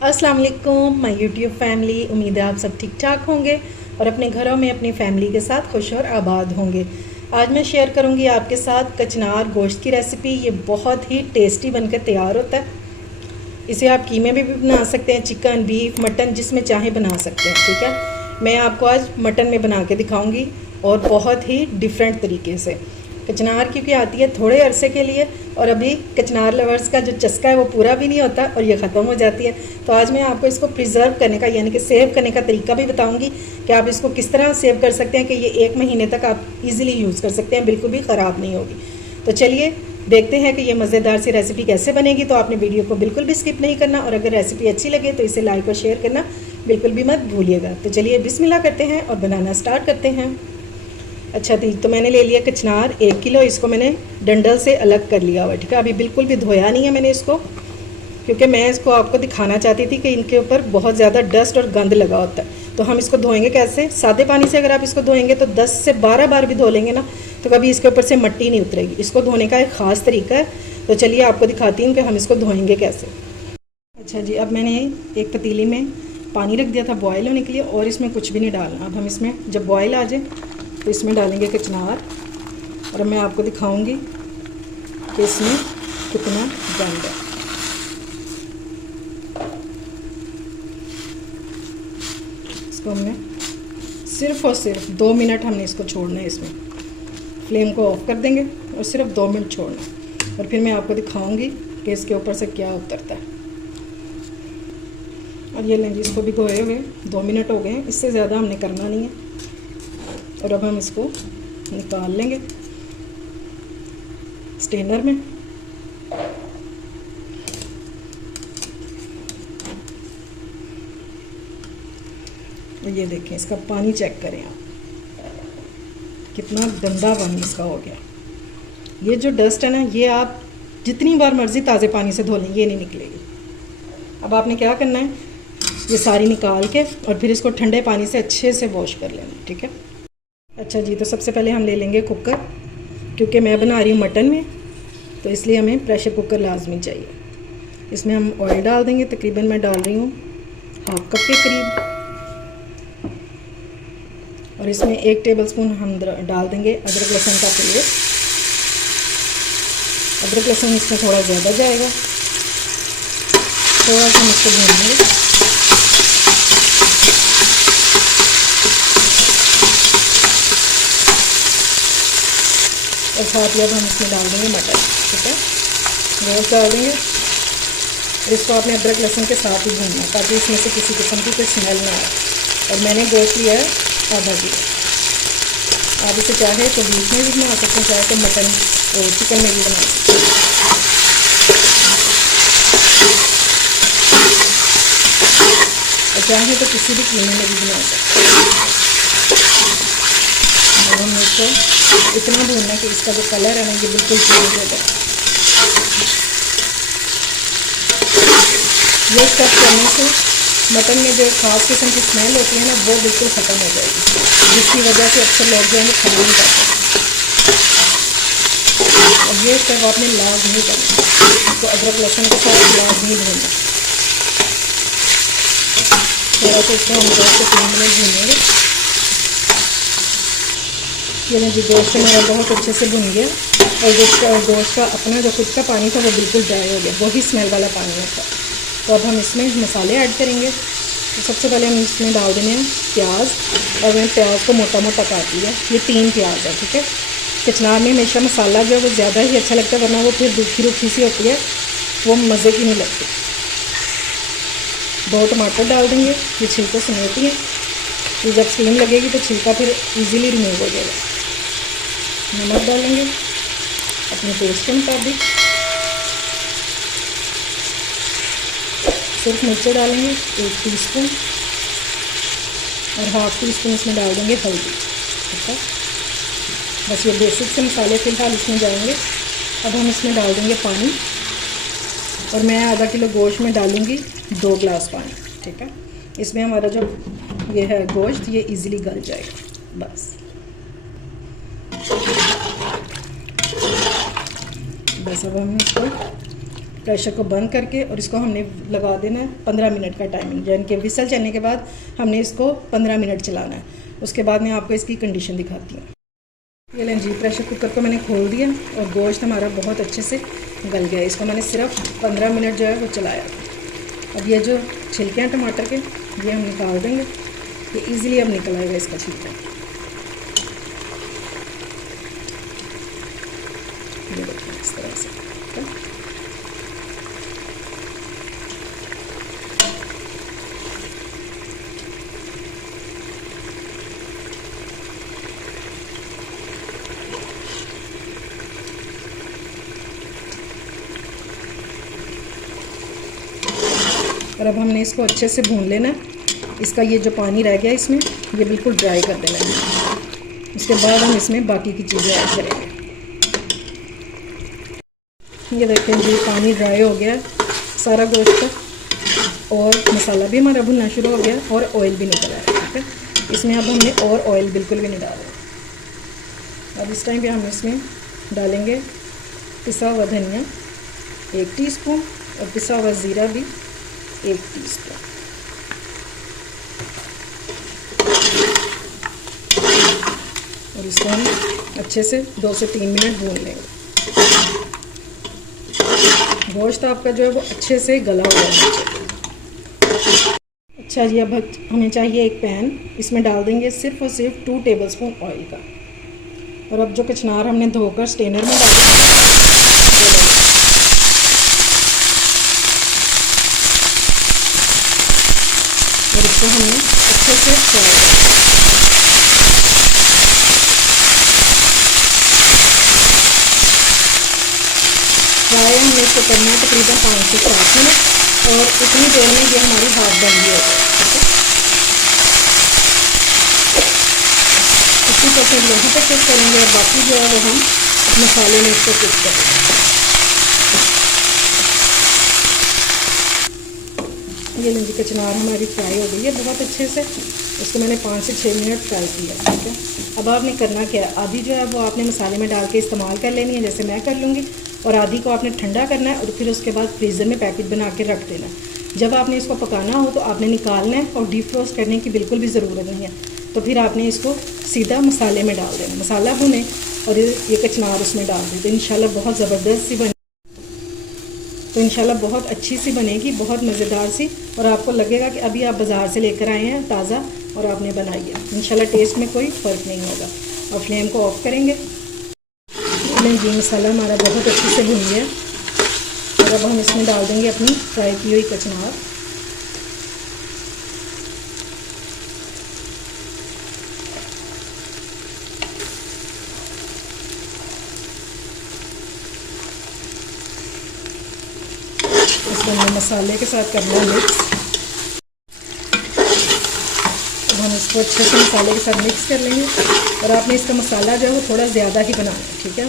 अस्सलाम वालेकुम my YouTube family. उम्मीद है आप सब ठीक ठाक होंगे और अपने घरों में अपनी फैमिली के साथ खुश और आबाद होंगे। आज मैं शेयर करूंगी आपके साथ कचनार गोश्त की रेसिपी। ये बहुत ही टेस्टी बनकर तैयार होता है। इसे आप कीमे में भी बना सकते हैं, चिकन, बीफ, मटन, जिसमें चाहे बना सकते हैं। ठीक है, मैं आपको आज मटन में बना के दिखाऊंगी और बहुत ही डिफरेंट तरीके से। कचनार क्योंकि आती है थोड़े अरसे के लिए और अभी कचनार लवर्स का जो चस्का है वो पूरा भी नहीं होता और ये ख़त्म हो जाती है। तो आज मैं आपको इसको प्रिजर्व करने का यानी कि सेव करने का तरीका भी बताऊंगी कि आप इसको किस तरह सेव कर सकते हैं कि ये 1 महीने तक आप इजीली यूज़ कर सकते हैं, बिल्कुल भी ख़राब नहीं होगी। तो चलिए देखते हैं कि ये मज़ेदार सी रेसिपी कैसे बनेगी। तो आपने वीडियो को बिल्कुल भी स्किप नहीं करना और अगर रेसिपी अच्छी लगे तो इसे लाइक और शेयर करना बिल्कुल भी मत भूलिएगा। तो चलिए बिस्मिल्लाह करते हैं और बनाना स्टार्ट करते हैं। अच्छा तो मैंने ले लिया कचनार 1 किलो। इसको मैंने डंडल से अलग कर लिया हुआ। ठीक है, अभी बिल्कुल भी धोया नहीं है मैंने इसको, क्योंकि मैं इसको आपको दिखाना चाहती थी कि इनके ऊपर बहुत ज़्यादा डस्ट और गंद लगा होता है। तो हम इसको धोएंगे कैसे? सादे पानी से अगर आप इसको धोएंगे तो 10 से 12 बार भी धो लेंगे ना तो कभी इसके ऊपर से मिट्टी नहीं उतरेगी। इसको धोने का एक ख़ास तरीका है। तो चलिए आपको दिखाती हूँ कि हम इसको धोएंगे कैसे। अच्छा जी, अब मैंने एक पतीली में पानी रख दिया था बॉयल होने के लिए और इसमें कुछ भी नहीं डालना। अब हम इसमें जब बॉयल आ जाए तो इसमें डालेंगे कचनार और मैं आपको दिखाऊंगी कि इसमें कितना गंद है। इसको हमने सिर्फ और सिर्फ 2 मिनट हमने इसको छोड़ना है। इसमें फ्लेम को ऑफ कर देंगे और सिर्फ 2 मिनट छोड़ना है और फिर मैं आपको दिखाऊंगी कि इसके ऊपर से क्या उतरता है। और ये लेंगे, इसको भी धोए हुए 2 मिनट हो गए हैं, इससे ज़्यादा हमने करना नहीं है। और अब हम इसको निकाल लेंगे स्टेनर में। ये देखें, इसका पानी चेक करें आप, कितना गंदा पानी इसका हो गया। ये जो डस्ट है ना, ये आप जितनी बार मर्ज़ी ताज़े पानी से धो लें, ये नहीं निकलेगी। अब आपने क्या करना है, ये सारी निकाल के और फिर इसको ठंडे पानी से अच्छे से वॉश कर लेना। ठीक है। अच्छा जी, तो सबसे पहले हम ले लेंगे कुकर, क्योंकि मैं बना रही हूँ मटन में तो इसलिए हमें प्रेशर कुकर लाजमी चाहिए। इसमें हम ऑयल डाल देंगे, तकरीबन मैं डाल रही हूँ 1/2 कप के करीब। और इसमें 1 टेबलस्पून हम डाल देंगे अदरक लहसुन का पेस्ट। अदरक लहसुन इसमें थोड़ा ज़्यादा जाएगा, थोड़ा सा हम इसको भूनेंगे। और साथ ही अब हम इसमें डाल देंगे मटर। ठीक है, गोश्त डाल देंगे और इसको आपने अदरक लहसुन के साथ ही भूनना ताकि इसमें से किसी किस्म की कोई स्मेल ना आए। और मैंने गोश्त लिया है आधा किलो। आप इसे चाहे तो बीफ में भी बना सकते हैं, चाहे तो मटन और चिकन में भी बना सकते हैं। और चाहे तो किसी भी कीमे में भी बना सकते हैं। और हम इसको इतना भूनना कि इसका जो कलर है ना ये बिल्कुल चेंज हो जाए। ये सब करने से मटन में जो खास किस्म की स्मेल होती है ना वो बिल्कुल ख़त्म हो जाएगी, जिसकी वजह से अक्सर लोग जो है खाना नहीं पाते। और ये सब आपने लाजमी करना, तो अदरक लहसुन के साथ लाजमी भूनना। थोड़ा सा इसको हम 2 से 3 मिनट भूनेंगे। ये ना जी, गोश्त मेरा बहुत अच्छे से भुन गया और गोश्त का अपना जो खुद का पानी था वो बिल्कुल ड्राई हो गया, वही स्मेल वाला पानी था। तो अब हम इसमें मसाले ऐड करेंगे। तो सबसे पहले हम इसमें डाल देंगे प्याज, और मैंने प्याज को मोटा मोटा काट लिया। ये 3 प्याज है। ठीक है, कचनार में हमेशा मसाला जो है वो ज़्यादा ही अच्छा लगता है, वरना वो फिर रूखी रूखी सी होती है, वो मज़े की नहीं लगती। 2 टमाटर डाल देंगे, ये छिलकों समेत ही है। ये जब स्टीम लगेगी तो छिलका फिर इजीली रिमूव हो जाएगा। नमक डालेंगे अपने टेस्ट के मुताबिक, सिर्फ मिर्ची डालेंगे 1 टीस्पून और 1/2 टीस्पून इसमें डाल देंगे हल्दी। ठीक है, बस ये बेसिक से मसाले फ़िलहाल इसमें जाएंगे। अब हम इसमें डाल देंगे पानी और मैं आधा किलो गोश्त में डालूँगी 2 गिलास पानी। ठीक है, इसमें हमारा जो ये है गोश्त ये इजीली गल जाएगा। बस अब हम इसको प्रेशर को बंद करके और इसको हमने लगा देना है 15 मिनट का टाइमिंग, यानी कि विसल चलने के बाद हमने इसको 15 मिनट चलाना है। उसके बाद मैं आपको इसकी कंडीशन दिखाती हूँ। ये लें जी, प्रेशर कुकर को मैंने खोल दिया और गोश्त हमारा बहुत अच्छे से गल गया। इसको मैंने सिर्फ 15 मिनट जो है वो चलाया। अब ये जो छिलके हैं टमाटर के, ये हम निकाल देंगे। ये इजीली अब निकल आएगा इसका छिलका। ये देखिए इस तरह से। और अब हमने इसको अच्छे से भून लेना है। इसका ये जो पानी रह गया इसमें, ये बिल्कुल ड्राई कर देना है। उसके बाद हम इसमें बाकी की चीज़ें ऐड करेंगे। ये देखें जी, पानी ड्राई हो गया सारा गोश्त का, और मसाला भी हमारा भुनना शुरू हो गया और ऑयल भी निकल आया। ठीक है, इसमें अब हमने और ऑयल बिल्कुल भी नहीं डाला। अब इस टाइम पे हम इसमें डालेंगे पिसा हुआ धनिया 1 टीस्पून और पिसा हुआ ज़ीरा भी 1 टीस्पून। और इसको हम अच्छे से 2 से 3 मिनट भून लेंगे। गोश्त आपका जो है वो अच्छे से गला हुआ है। अच्छा जी, अब हमें चाहिए एक पैन। इसमें डाल देंगे सिर्फ और सिर्फ 2 टेबलस्पून ऑयल का। और अब जो कचनार हमने धोकर स्टेनर में डाला, और इसको हमने अच्छे से फ्राई करना। फ्राई हमने इसको करना है तकरीबन 5 से 7 मिनट, और इतनी देर में ये हमारी हाफ बन गई है। 50% यहाँ तक कुक करेंगे और बाकी जो है वो हम मसाले में इसको कुक करेंगे। ये लीजिए कचनार हमारी फ्राई हो गई है बहुत अच्छे से। इसको मैंने 5 से 6 मिनट फ्राई किया। ठीक है, अब आपने करना क्या है, आधी जो है वो आपने मसाले में डाल के इस्तेमाल कर लेनी है, जैसे मैं कर लूँगी, और आधी को आपने ठंडा करना है और फिर उसके बाद फ्रीज़र में पैकेट बना के रख देना है। जब आपने इसको पकाना हो तो आपने निकालना है, और डीप फ्रोस्ट करने की बिल्कुल भी ज़रूरत नहीं है। तो फिर आपने इसको सीधा मसाले में डाल देना, मसाला भुने और ये कचनार उसमें डाल दें, तो इंशाल्लाह बहुत ज़बरदस्त सी बने। तो इंशाल्लाह बहुत अच्छी सी बनेगी, बहुत मज़ेदार सी, और आपको लगेगा कि अभी आप बाज़ार से लेकर आए हैं ताज़ा और आपने बनाई है। इंशाल्लाह टेस्ट में कोई फ़र्क नहीं होगा। और फ्लेम को ऑफ करेंगे। ये मसाला हमारा बहुत अच्छे से भुन गया। और अब हम इसमें डाल देंगे अपनी फ्राई की हुई कचनार। इसको हमने मसाले के साथ करना है मिक्स। अब हम इसको अच्छे से मसाले के साथ मिक्स कर लेंगे, और आपने इसका मसाला जो है वो थोड़ा ज़्यादा ही बनाना है। ठीक है,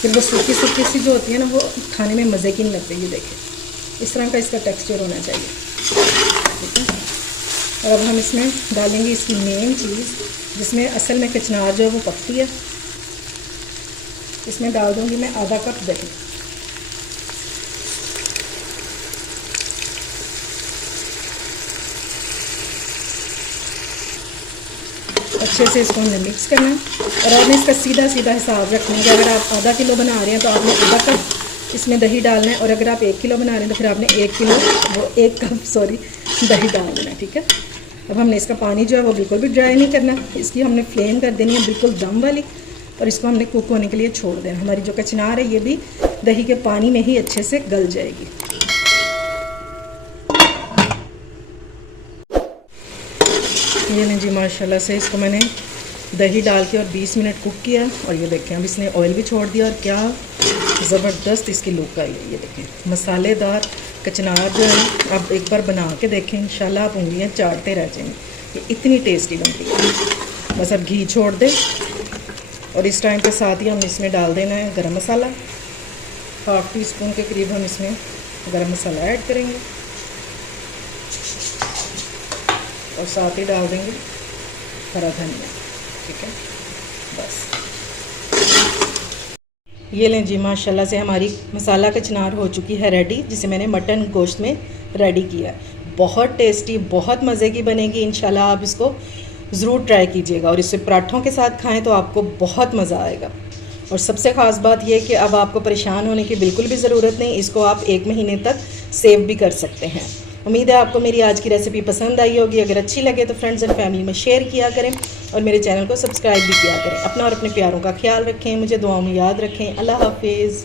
फिर वो सूखी सूखी सी जो होती है ना, वो खाने में मज़े की नहीं लगती। ये देखिए इस तरह का इसका टेक्सचर होना चाहिए। ठीक है, और अब हम इसमें डालेंगे इसकी मेन चीज़, जिसमें असल में कचनार जो है वो पकती है। इसमें डाल दूँगी मैं आधा कप दही। अच्छे से इसको हमने मिक्स करना है, और आपने इसका सीधा सीधा हिसाब रखना है कि अगर आप आधा किलो बना रहे हैं तो आपने आधा कप इसमें दही डालना है, और अगर आप 1 किलो बना रहे हैं तो फिर आपने 1 कप दही डाल देना है। ठीक है, अब हमने इसका पानी जो है वो बिल्कुल भी ड्राई नहीं करना, इसकी हमने फ्लेम कर देनी है बिल्कुल दम वाली, और इसको हमने कुक होने के लिए छोड़ देना। हमारी जो कचनार है ये भी दही के पानी में ही अच्छे से गल जाएगी। ये नहीं जी, माशाल्लाह से इसको मैंने दही डाल के और 20 मिनट कुक किया, और ये देखें अब इसने ऑयल भी छोड़ दिया, और क्या ज़बरदस्त इसकी लुक आई है। ये देखें मसालेदार कचनार जो है, आप एक बार बना के देखें, इंशाल्लाह आप उंगलियां चाटते रह जाएंगे। ये इतनी टेस्टी बनती है। बस अब घी छोड़ दें, और इस टाइम पे साथ ही हम इसमें डाल देना है गरम मसाला। 1/2 टीस्पून के करीब हम इसमें गरम मसाला ऐड करेंगे, और साथ ही डाल देंगे हरा धनिया। ठीक है, बस ये लें जी, माशाल्लाह से हमारी मसाला कचनार हो चुकी है रेडी, जिसे मैंने मटन गोश्त में रेडी किया है। बहुत टेस्टी, बहुत मज़े की बनेगी। इंशाल्लाह आप इसको ज़रूर ट्राई कीजिएगा और इसे पराठों के साथ खाएं तो आपको बहुत मज़ा आएगा। और सबसे ख़ास बात यह कि अब आपको परेशान होने की बिल्कुल भी ज़रूरत नहीं, इसको आप 1 महीने तक सेव भी कर सकते हैं। उम्मीद है आपको मेरी आज की रेसिपी पसंद आई होगी। अगर अच्छी लगे तो फ्रेंड्स एंड फैमिली में शेयर किया करें और मेरे चैनल को सब्सक्राइब भी किया करें। अपना और अपने प्यारों का ख्याल रखें, मुझे दुआओं में याद रखें। अल्लाह हाफिज़।